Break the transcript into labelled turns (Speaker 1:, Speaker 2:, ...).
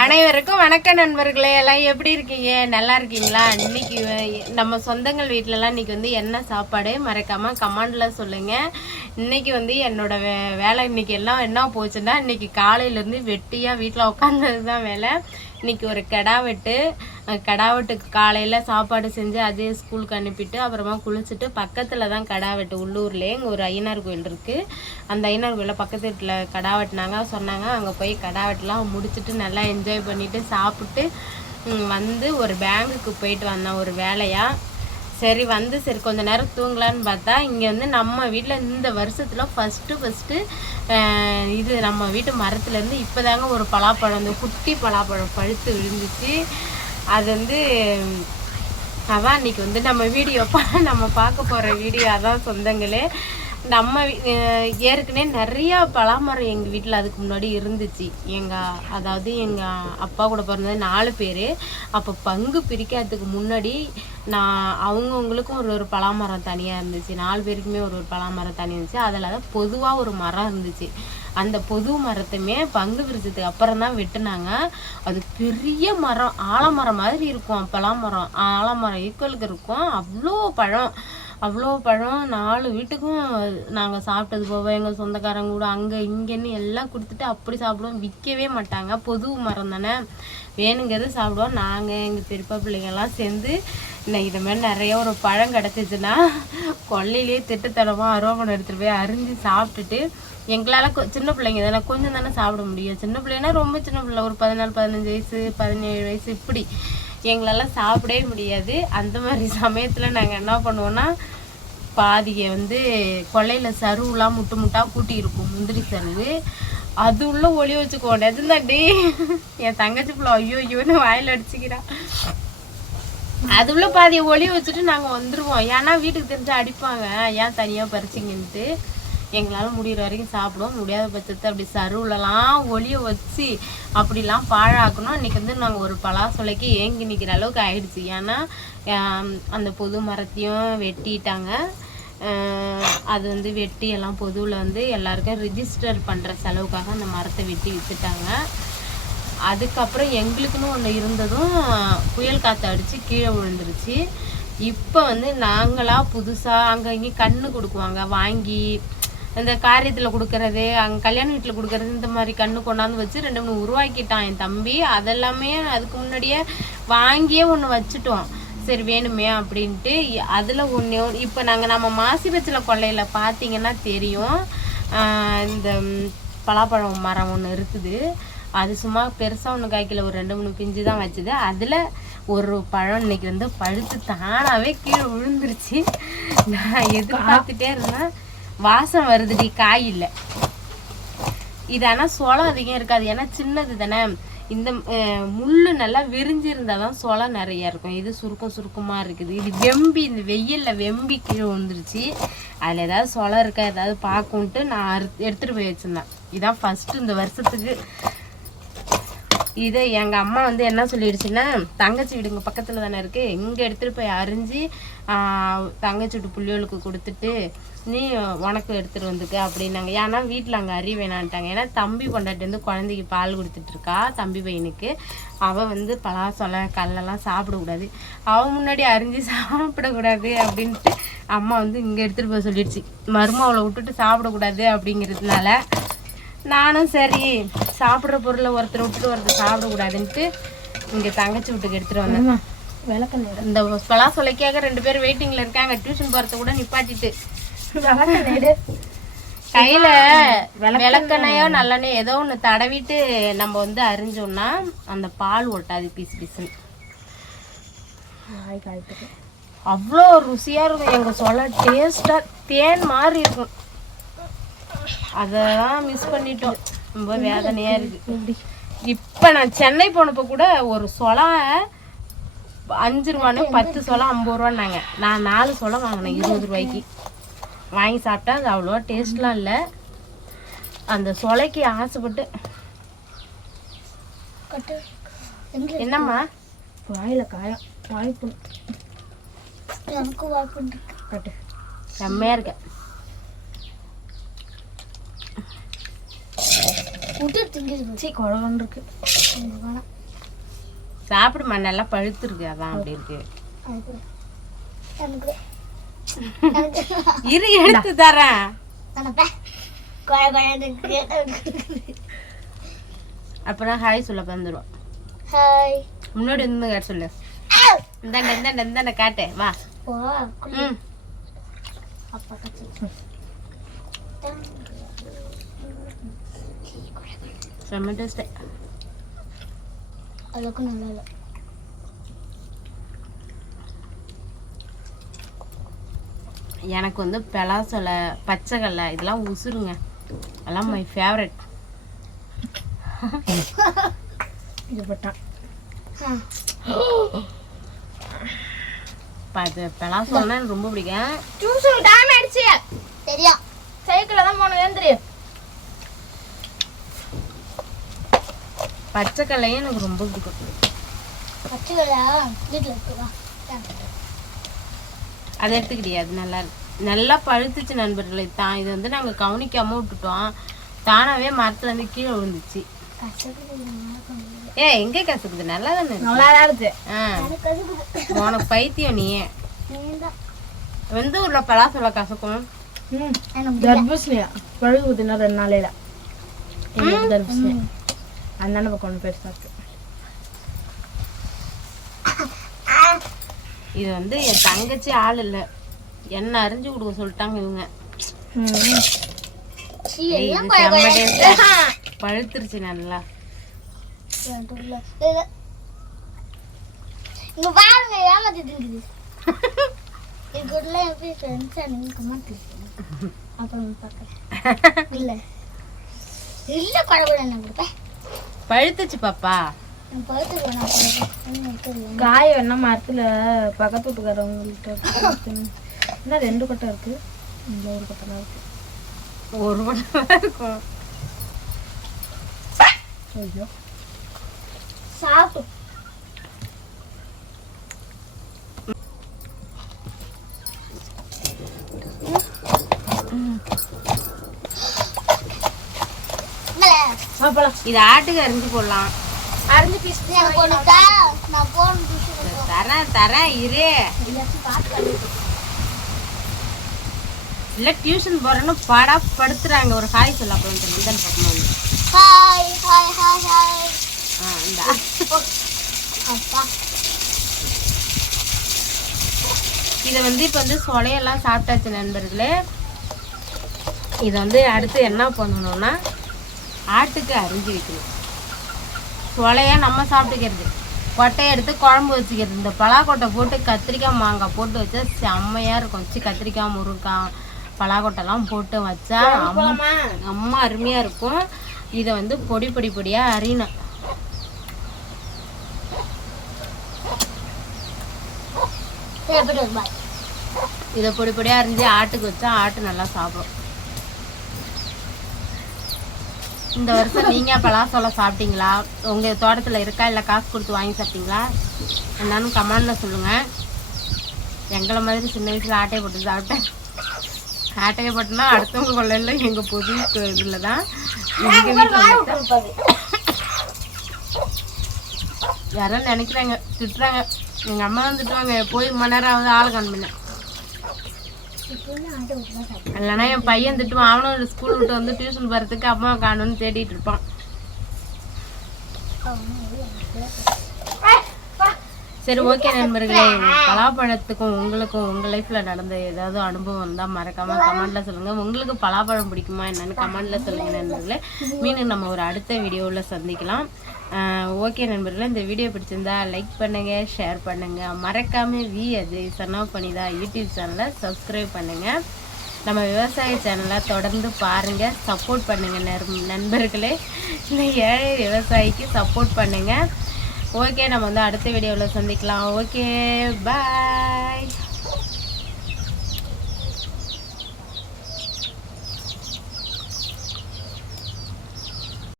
Speaker 1: அனைவருக்கும் வணக்க நண்பர்களே எல்லாம் எப்படி இருக்கீங்க நல்லா இருக்கீங்களா இன்னைக்கு நம்ம சொந்தங்கள் வீட்டிலலாம் இன்னைக்கு வந்து என்ன சாப்பாடு மறக்காம கமாண்ட்ல சொல்லுங்க இன்னைக்கு வந்து என்னோட வே வேலை இன்னைக்கு எல்லாம் என்ன போச்சுன்னா இன்னைக்கு காலையிலேருந்து வெட்டியாக வீட்டில் உட்காந்தது தான் வேலை இன்னைக்கு ஒரு கெடா வெட்டு கடா வெட்டுக்கு காலையில் சாப்பாடு செஞ்சு அதே ஸ்கூலுக்கு அனுப்பிட்டு அப்புறமா குளிச்சுட்டு பக்கத்தில் தான் கடா வெட்டு உள்ளூர்லேயே இங்கே ஒரு ஐயனார் கோயில் இருக்குது அந்த ஐயனார் கோயிலில் பக்கத்து வீட்டில் கடா வெட்டினாங்க சொன்னாங்க அங்கே போய் கடா முடிச்சுட்டு நல்லா என்ஜாய் பண்ணிவிட்டு சாப்பிட்டு வந்து ஒரு பேங்குக்கு போயிட்டு வந்தேன் ஒரு வேலையாக சரி வந்து சரி கொஞ்ச நேரம் தூங்கலான்னு பார்த்தா இங்கே வந்து நம்ம வீட்டில் இந்த வருஷத்தில் ஃபஸ்ட்டு ஃபஸ்ட்டு இது நம்ம வீட்டு மரத்துலேருந்து இப்போ தாங்க ஒரு பலாப்பழம் இந்த குட்டி பலாப்பழம் பழுத்து விழுந்துச்சு அது வந்து அதான் இன்னைக்கு வந்து நம்ம வீடியோ நம்ம பார்க்க போகிற வீடியோ அதான் சொந்தங்களே நம்ம ஏற்கனவே நிறையா பலாமரம் எங்கள் வீட்டில் அதுக்கு முன்னாடி இருந்துச்சு எங்கள் அதாவது எங்கள் அப்பா கூட பிறந்தது நாலு பேர் அப்போ பங்கு பிரிக்கிறதுக்கு முன்னாடி நான் அவங்கவுங்களுக்கும் ஒரு ஒரு பலாமரம் தனியாக இருந்துச்சு நாலு பேருக்குமே ஒரு ஒரு பலாமரம் தனியாக இருந்துச்சு அதில் தான் பொதுவாக ஒரு மரம் இருந்துச்சு அந்த பொது மரத்தையுமே பங்கு விரிச்சதுக்கு அப்புறம் தான் வெட்டினாங்க அது பெரிய மரம் ஆலமரம் மாதிரி இருக்கும் அப்பெல்லாம் மரம் ஆலமரம் ஈக்குவலுக்கு இருக்கும் அவ்வளோ பழம் அவ்வளோ பழம் நாலு வீட்டுக்கும் நாங்கள் சாப்பிட்டது போக எங்கள் சொந்தக்காரங்க கூட அங்கே இங்கேன்னு எல்லாம் கொடுத்துட்டு அப்படி சாப்பிடுவோம் விற்கவே மாட்டாங்க பொது மரம் தானே வேணுங்கிறது சாப்பிடுவோம் நாங்கள் எங்கள் பெரியப்பா பிள்ளைங்கெல்லாம் சேர்ந்து இன்னைக்கு இந்த மாதிரி நிறைய ஒரு பழம் கிடச்சிச்சுன்னா கொல்லையிலேயே திட்டத்தனமாக அரோமனை எடுத்துகிட்டு போய் அரிஞ்சு சாப்பிட்டுட்டு எங்களால் சின்ன பிள்ளைங்க தானே கொஞ்சம் தானே சாப்பிட முடியும் சின்ன பிள்ளைன்னா ரொம்ப சின்ன பிள்ளை ஒரு பதினாலு பதினஞ்சு வயசு பதினேழு வயசு இப்படி எங்களெல்லாம் சாப்பிடவே முடியாது அந்த மாதிரி சமயத்தில் நாங்கள் என்ன பண்ணுவோன்னா பாதியை வந்து கொள்ளையில் சருவுலாம் முட்டு முட்டாக கூட்டியிருக்கும் முந்திரி சருவு அது உள்ள ஒளி வச்சுக்குவோம் நெஜந்தாண்டி என் தங்கச்சி பிள்ளை ஐயோ ஐயோன்னு வாயில் அடிச்சுக்கிறான் அது உள்ள பாதியை ஒளி வச்சுட்டு நாங்கள் வந்துடுவோம் ஏன்னா வீட்டுக்கு தெரிஞ்சு அடிப்பாங்க ஏன் தனியாக பறிச்சிங்கன்ட்டு எங்களால் முடிகிற வரைக்கும் சாப்பிடுவோம் முடியாத பட்சத்தை அப்படி சருவுலலாம் ஒளிய வச்சு அப்படிலாம் பாழாக்கணும் இன்றைக்கி வந்து நாங்கள் ஒரு பலாசொலைக்கு ஏங்கி நிற்கிற அளவுக்கு ஆயிடுச்சு ஏன்னா அந்த பொது மரத்தையும் வெட்டிட்டாங்க அது வந்து வெட்டி எல்லாம் பொதுவில் வந்து எல்லாருக்கும் ரிஜிஸ்டர் பண்ணுற செலவுக்காக அந்த மரத்தை வெட்டி விட்டுட்டாங்க அதுக்கப்புறம் எங்களுக்குன்னு ஒன்று இருந்ததும் புயல் காற்று அடித்து கீழே விழுந்துருச்சு இப்போ வந்து நாங்களாக புதுசாக அங்கே இங்கே கண்ணு கொடுக்குவாங்க வாங்கி இந்த காரியத்தில் கொடுக்கறது அங்கே கல்யாண வீட்டில் கொடுக்கறது இந்த மாதிரி கண்ணு கொண்டாந்து வச்சு ரெண்டு மூணு உருவாக்கிட்டான் என் தம்பி அதெல்லாமே அதுக்கு முன்னாடியே வாங்கியே ஒன்று வச்சுட்டோம் சரி வேணுமே அப்படின்ட்டு அதில் ஒன்று இப்போ நாங்கள் நம்ம மாசி பச்சில கொள்ளையில் பார்த்தீங்கன்னா தெரியும் இந்த பலாப்பழம் மரம் ஒன்று இருக்குது அது சும்மா பெருசாக ஒன்று காய்க்கல ஒரு ரெண்டு மூணு பிஞ்சு தான் வச்சுது அதில் ஒரு பழம் இன்னைக்கு வந்து பழுத்து தானாகவே கீழே விழுந்துருச்சு நான் பார்த்துட்டே இருந்தேன் வாசம் வருதுடி காய் இல்லை இது ஆனால் சோளம் அதிகம் இருக்காது ஏன்னா சின்னது தானே இந்த முள்ளு நல்லா விரிஞ்சிருந்தால் தான் சோளம் நிறையா இருக்கும் இது சுருக்கம் சுருக்கமாக இருக்குது இது வெம்பி இந்த வெயிலில் வெம்பி கீழே விழுந்துருச்சு அதில் ஏதாவது சோளம் இருக்கா ஏதாவது பார்க்குன்ட்டு நான் அறு எடுத்துகிட்டு போய் வச்சுருந்தேன் இதான் ஃபஸ்ட்டு இந்த வருஷத்துக்கு இது எங்கள் அம்மா வந்து என்ன சொல்லிடுச்சுன்னா தங்கச்சி வீடுங்க பக்கத்தில் தானே இருக்குது இங்கே எடுத்துகிட்டு போய் அரிஞ்சு தங்கச்சி வீட்டு புள்ளிகளுக்கு கொடுத்துட்டு நீ உனக்கு எடுத்துகிட்டு வந்துக்க அப்படின்னாங்க ஏன்னா வீட்டில் அங்கே அறிய வேணான்ட்டாங்க ஏன்னா தம்பி கொண்டாட்டு வந்து குழந்தைக்கு பால் கொடுத்துட்ருக்கா தம்பி பையனுக்கு அவள் வந்து பலாசொலம் கல்லெல்லாம் சாப்பிடக்கூடாது அவன் முன்னாடி அரிஞ்சு சாப்பிடக்கூடாது அப்படின்ட்டு அம்மா வந்து இங்கே எடுத்துகிட்டு போய் சொல்லிடுச்சு மருமாவளை விட்டுட்டு சாப்பிடக்கூடாது அப்படிங்கிறதுனால நானும் சரி சாப்பிட்ற பொருளை ஒருத்தர் விட்டுட்டு ஒருத்தர் சாப்பிடக்கூடாதுன்ட்டு இங்கே தங்கச்சி வீட்டுக்கு எடுத்துகிட்டு வந்தேன் இந்த சொலைக்காக ரெண்டு பேரும் வெயிட்டிங்கில் இருக்காங்க டியூஷன் போகிறத கூட நிப்பாட்டிட்டு கையில் விளக்கணையோ நல்லனே ஏதோ ஒன்று தடவிட்டு நம்ம வந்து அறிஞ்சோம்னா அந்த பால் ஒட்டாது பீஸ் பீஸ்னு அவ்வளோ ருசியாக இருக்கும் எங்கள் சொல்ல டேஸ்டாக தேன் மாதிரி இருக்கும் அதெல்லாம் மிஸ் பண்ணிட்டோம் ரொம்ப வேதனையா இருக்கு இப்ப நான் சென்னை போனப்ப கூட ஒரு சொலா அஞ்சு ரூபான்னு பத்து சொலம் ஐம்பது ரூபான்னாங்க நான் நாலு சொலம் வாங்கினேன் இருபது ரூபாய்க்கு வாங்கி சாப்பிட்டா அது அவ்வளோ டேஸ்ட்லாம் இல்லை அந்த சொலைக்கு ஆசைப்பட்டு என்னம்மா வாயில காயம் வாய்ப்பு செம்மையா இருக்கேன் சரி இருக்கு சாப்பிடுமா நல்லா பழுத்துருக்கு அதான் அப்படி இருக்கு இரு எடுத்து தரேன் அப்புறம் ஹாய் சொல்ல பந்துருவோம் ஹாய் முன்னாடி இருந்து காட்டு சொல்லு இந்தாண்ட இந்தாண்ட இந்தாண்ட காட்டு வா ம் அப்பா செம்ம நல்லா இல்லை எனக்கு வந்து பச்சை கல்ல இதெல்லாம் உசுருங்க அதெல்லாம் மை ஃபேவரட் அது பலாசொல்னா எனக்கு ரொம்ப பிடிக்கும் டியூஷன் டைம் ஆயிடுச்சு சரியா சைக்கிளில் தான் போகணும் தெரியும் பச்சை கடலையே எனக்கு ரொம்ப பிடிக்கும் பச்சை கடலா அதை எடுத்துக்கிட்டியா அது நல்லா இருக்கு நல்லா பழுத்துச்சு நண்பர்களே தான் இது வந்து நாங்கள் கவனிக்காம விட்டுட்டோம் மரத்துல மரத்துலேருந்து கீழே விழுந்துச்சு ஏ எங்க கசக்குது நல்லா தானே நல்லா உனக்கு பைத்தியம் நீ எந்த ஊரில் பலாசோல கசக்கும் தர்பூசணியா பழுகுதுன்னா ரெண்டு நாளையில தர்பூசணி அதனால நம்ம கொண்டு பெருசாக இருக்கு இது வந்து என் தங்கச்சி ஆள் இல்லை என்ன அறிஞ்சு கொடுக்க சொல்லிட்டாங்க இவங்க பழுத்துருச்சு நல்லா இங்க பாருங்க ஏமாத்திட்டு எப்படி அப்புறம் இல்லை நான் கொடுப்பேன் பழுத்துச்சு பாப்பா காய வேணா மரத்துல பக்கத்து வீட்டுக்காரவங்கள்ட்ட என்ன ரெண்டு கட்டம் இருக்கு இந்த ஒரு கொட்டை இருக்கு ஒரு கொட்டை தான் இருக்கும் சாப்பிட்டு வா இது ஆட்டுக்கு அரிஞ்சு போடலாம் அரிஞ்சு பீஸ் தரேன் தரேன் இரு இல்லை டியூஷன் போகிறேன்னு பாடா படுத்துறாங்க ஒரு ஹாய் சொல்ல அப்புறம் நந்தன் வந்து இதை வந்து இப்போ வந்து சொலையெல்லாம் சாப்பிட்டாச்சு நண்பர்களே இதை வந்து அடுத்து என்ன பண்ணணும்னா ஆட்டுக்கு அரிஞ்சு வைக்கணும் கொலையை நம்ம சாப்பிட்டுக்கிறது கொட்டையை எடுத்து குழம்பு வச்சுக்கிறது இந்த பலாக்கொட்டை போட்டு கத்திரிக்காய் மாங்காய் போட்டு வச்சா செம்மையாக இருக்கும் வச்சு கத்திரிக்காய் முருங்காய் பலாக்கொட்டைலாம் போட்டு வச்சா ரொம்ப அருமையாக இருக்கும் இதை வந்து பொடி பொடி பொடியாக அரியணும் இதை பொடி பொடியாக ஆட்டுக்கு வச்சா ஆட்டு நல்லா சாப்பிடும் இந்த வருஷம் நீங்கள் பலாசோளம் சாப்பிட்டீங்களா உங்கள் தோட்டத்தில் இருக்கா இல்லை காசு கொடுத்து வாங்கி சாப்பிட்டீங்களா என்னன்னு கமான்ல சொல்லுங்கள் எங்களை மாதிரி சின்ன வயசில் ஆட்டையை போட்டு சாப்பிட்டேன் ஆட்டையை போட்டுனா அடுத்தவங்க கொள்ளையில் எங்கள் புது இதில் தான் யாரும் நினைக்கிறாங்க திட்டுறாங்க எங்கள் அம்மா வந்துட்டு திட்டுவாங்க போய் மணி நேரம் ஆளு காண் இல்லைன்னா என் பையன் திட்டுவான் அவனும் ஸ்கூல் விட்டு வந்து டியூஷன் போகிறதுக்கு அம்மா காணும்னு தேடிட்டு இருப்பான் சரி ஓகே நண்பர்களே பலாப்பழத்துக்கும் உங்களுக்கும் உங்கள் லைஃப்பில் நடந்த ஏதாவது அனுபவம் இருந்தால் மறக்காமல் கமெண்டில் சொல்லுங்கள் உங்களுக்கு பலாப்பழம் பிடிக்குமா என்னன்னு கமெண்டில் சொல்லுங்கள் நண்பர்களே மீண்டும் நம்ம ஒரு அடுத்த வீடியோவில் சந்திக்கலாம் ஓகே நண்பர்களே இந்த வீடியோ பிடிச்சிருந்தா லைக் பண்ணுங்கள் ஷேர் பண்ணுங்கள் மறக்காமல் வி அது சன்னா பண்ணிதா யூடியூப் சேனலை சப்ஸ்கிரைப் பண்ணுங்கள் நம்ம விவசாய சேனலை தொடர்ந்து பாருங்கள் சப்போர்ட் பண்ணுங்கள் நண்பர்களே இந்த ஏழை விவசாயிக்கு சப்போர்ட் பண்ணுங்கள் ஓகே நம்ம வந்து அடுத்த வீடியோவில் சந்திக்கலாம் ஓகே பாய்